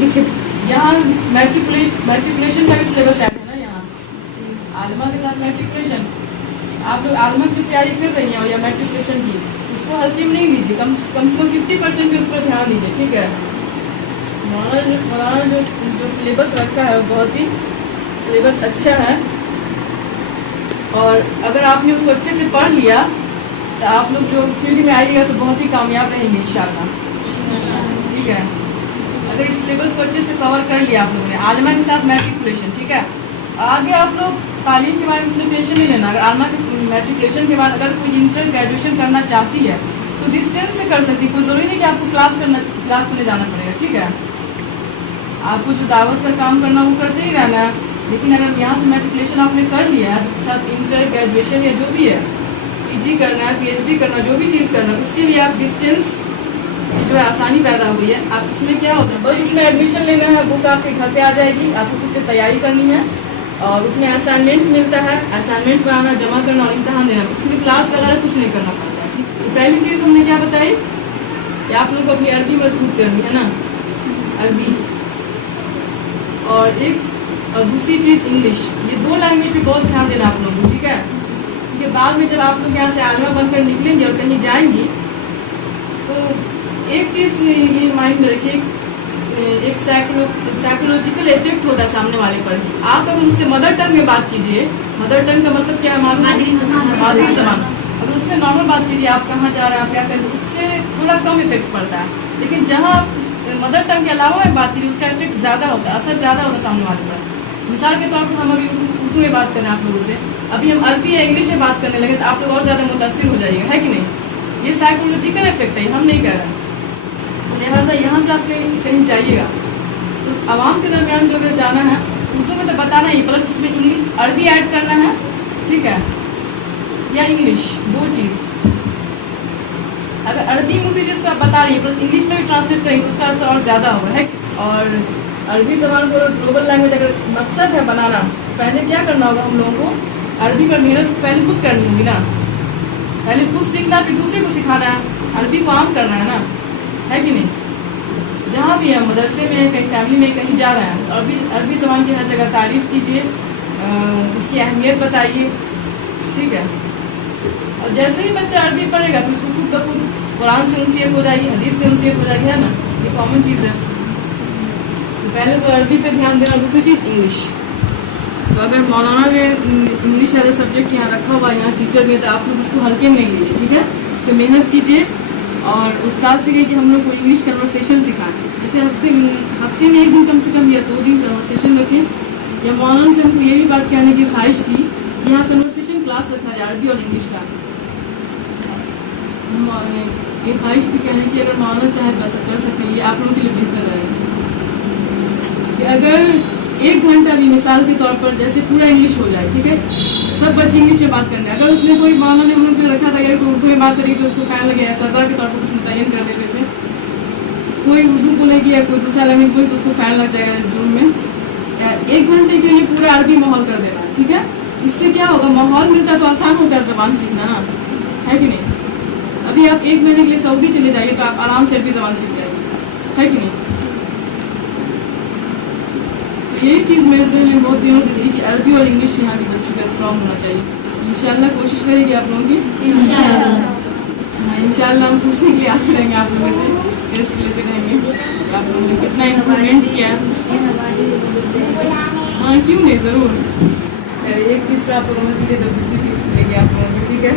यहाँ मैट्रिकुलेशन का भी सिलेबस ऐड है ना यहाँ आलमा के साथ मैट्रिकुलेशन। आप लोग आलमा की तैयारी कर रही हैं या मैट्रिकुलेशन की, उसको हल्के में नहीं लीजिए, कम से कम 50% भी उस पर ध्यान दीजिए, ठीक है। मौलाना जो सिलेबस रखा है बहुत ही सिलेबस अच्छा है, और अगर आपने उसको अच्छे से पढ़ लिया तो आप लोग जो फील्ड में आइएगा तो बहुत ही कामयाब रहेंगे इंशाल्लाह, ठीक है। अगर इस सिलेबस को अच्छे से कवर कर लिया आप लोगों ने आलमा के साथ मैट्रिकुलेशन, ठीक है। आगे आप लोग तालीम के बारे में तो टेंशन नहीं लेना। अगर आलमा के मैट्रिकुलेशन के बाद अगर कोई इंटर ग्रेजुएशन करना चाहती है तो डिस्टेंस से कर सकती है, कोई ज़रूरी नहीं कि आपको क्लास में जाना पड़ेगा, ठीक है। आपको जो दावत का काम करना वो करते ही रहना है, लेकिन अगर यहाँ से मैट्रिकुलेशन आपने कर लिया है उसके साथ इंटर ग्रेजुएशन या जो भी है PG करना है, PhD करना, जो भी चीज़ करना है, उसके लिए आप डिस्टेंस जो है आसानी पैदा हो गई है। आप इसमें क्या होता है, बस उसमें एडमिशन लेना है, बुक आपके घर पे आ जाएगी, आपको खुद से तैयारी करनी है, और उसमें असाइनमेंट मिलता है, असाइनमेंट बनाना, जमा करना और इम्तहान देना, उसमें क्लास वगैरह कुछ नहीं करना पड़ता है। तो पहली चीज़ हमने क्या बताई कि आप लोग को अपनी अरबी मजबूत करनी है ना, अरबी, और दूसरी चीज़ इंग्लिश। ये 2 लैंग्वेज पे बहुत ध्यान देना आप लोगों को, ठीक है। क्योंकि बाद में जब आप लोग यहाँ से आलमा बनकर निकलेंगे और कहीं जाएंगी तो एक चीज़ ये माइंड में रखिए, एक साइकोलॉजिकल इफेक्ट होता है सामने वाले पर। आप अगर उससे मदर टंग में बात कीजिए, मदर टंग का मतलब क्या है, मादरी ज़बान, अगर उसमें नॉर्मल बात कीजिए, आप कहाँ जा रहे हैं, आप क्या करें, उससे थोड़ा कम इफेक्ट पड़ता है। लेकिन जहाँ आप मदर टंग के अलावा बात कीजिए उसका इफेक्ट ज़्यादा होता है, असर ज़्यादा होता है सामने वाले पर। मिसाल के तौर पर हम अभी उर्दू में बात करें आप लोगों से, अभी हम अरबी या इंग्लिश में बात करने लगे तो आप लोग और ज़्यादा मुतासिर हो जाइएगा, है कि नहीं। ये साइकोलॉजिकल इफेक्ट है, हम नहीं कह रहे हैं। लिहाजा यहाँ से आप कहीं जाइएगा तो आवाम के दरमियान जो अगर जाना है उर्दू में तो बताना ही, प्लस उसमें इंग्लिश अरबी ऐड करना है, ठीक है, या इंग्लिश, 2 चीज़। अगर अरबी में उसी चीज़ को आप बता रही है प्लस इंग्लिश में भी ट्रांसलेट करेंगे उसका असर और ज़्यादा होगा, है। और अरबी ज़बान को ग्लोबल लैंग्वेज अगर मकसद है बनाना, पहले क्या करना होगा हम लोगों को, अरबी पर मेहनत पहले खुद करनी होगी ना, पहले खुद सीखना फिर दूसरे को सिखाना है, अरबी को आम करना है ना, है कि नहीं। जहाँ भी है, मदरसे में, कहीं फैमिली में कहीं जा रहे हैं, अरबी ज़बान की हर जगह तारीफ़ कीजिए, उसकी अहमियत बताइए, ठीक है। और जैसे ही बच्चा अरबी पढ़ेगा फिर खुद ब खुद कुरान से उनसीयत हो जाएगी, हदीस से उनसीयत हो जाएगी, है ना, ये कॉमन चीज़ है। तो पहले तो अरबी पे ध्यान देना, दूसरी चीज़ इंग्लिश। तो अगर मौलाना ने इंग्लिश एज ए सब्जेक्ट यहाँ रखा हुआ है, यहाँ टीचर में, तो आप लोग उसको हल्के में नहीं लीजिए, ठीक है। तो मेहनत कीजिए, और उस्ताद से कहिए कि हम लोग को इंग्लिश कन्वर्सेशन सिखाएं, जैसे हफ्ते में 1 दिन कम से कम या 2 दिन कन्वर्सेशन रखें। या मौलाना से हमको ये भी बात कहने की ख्वाहिश थी, यहाँ कन्वर्सेशन क्लास रखा जाए अरबी और इंग्लिश का। ये ख्वाहिश थी कहने की, अगर मौलाना चाहे तो ऐसा कर सकते हैं, ये आप लोगों के लिए बेहतर रहेगा। कि अगर 1 घंटा भी मिसाल के तौर पर जैसे पूरा इंग्लिश हो जाए, ठीक है, सब बच्चे इंग्लिश में बात करने, अगर उसमें कोई मौलाना ने हम लोग को रखा था अगर कोई उर्दू में बात करेगी तो उसको फैन लगे, सज़ा के तौर पर कुछ मुतय्यन कर देते थे, कोई उर्दू बोलेगी या कोई दूसरा लैंग्वेज बोले तो उसको फैन लग जाएगा जुर्म में। 1 घंटे के लिए पूरा अरबी माहौल कर देना, ठीक है। इससे क्या होगा, माहौल मिलता है तो आसान होता है ज़बान सीखना ना, है कि नहीं। अभी आप 1 महीने के लिए सऊदी चले जाइए तो आप आराम से अरबी ज़बान सीख जाएंगे, है कि नहीं। तो यही चीज़ मेरे ज़हन में बहुत दिनों से थी कि अरबी और इंग्लिश यहाँ की बच्चों का स्ट्रॉन्ग होना चाहिए। इंशाल्लाह कोशिश रहेगी आप लोगों की, हाँ इंशाल्लाह हम पूछने के लिए आते रहेंगे आप लोगों से, टेस्ट लेते रहेंगे कि आप लोगों ने कितना इम्प्रूवमेंट किया। हाँ क्यों नहीं, ज़रूर। एक चीज़ पर आप लोगों के लिए तो दूसरी टिप्स लेंगे आप लोगों को, ठीक है।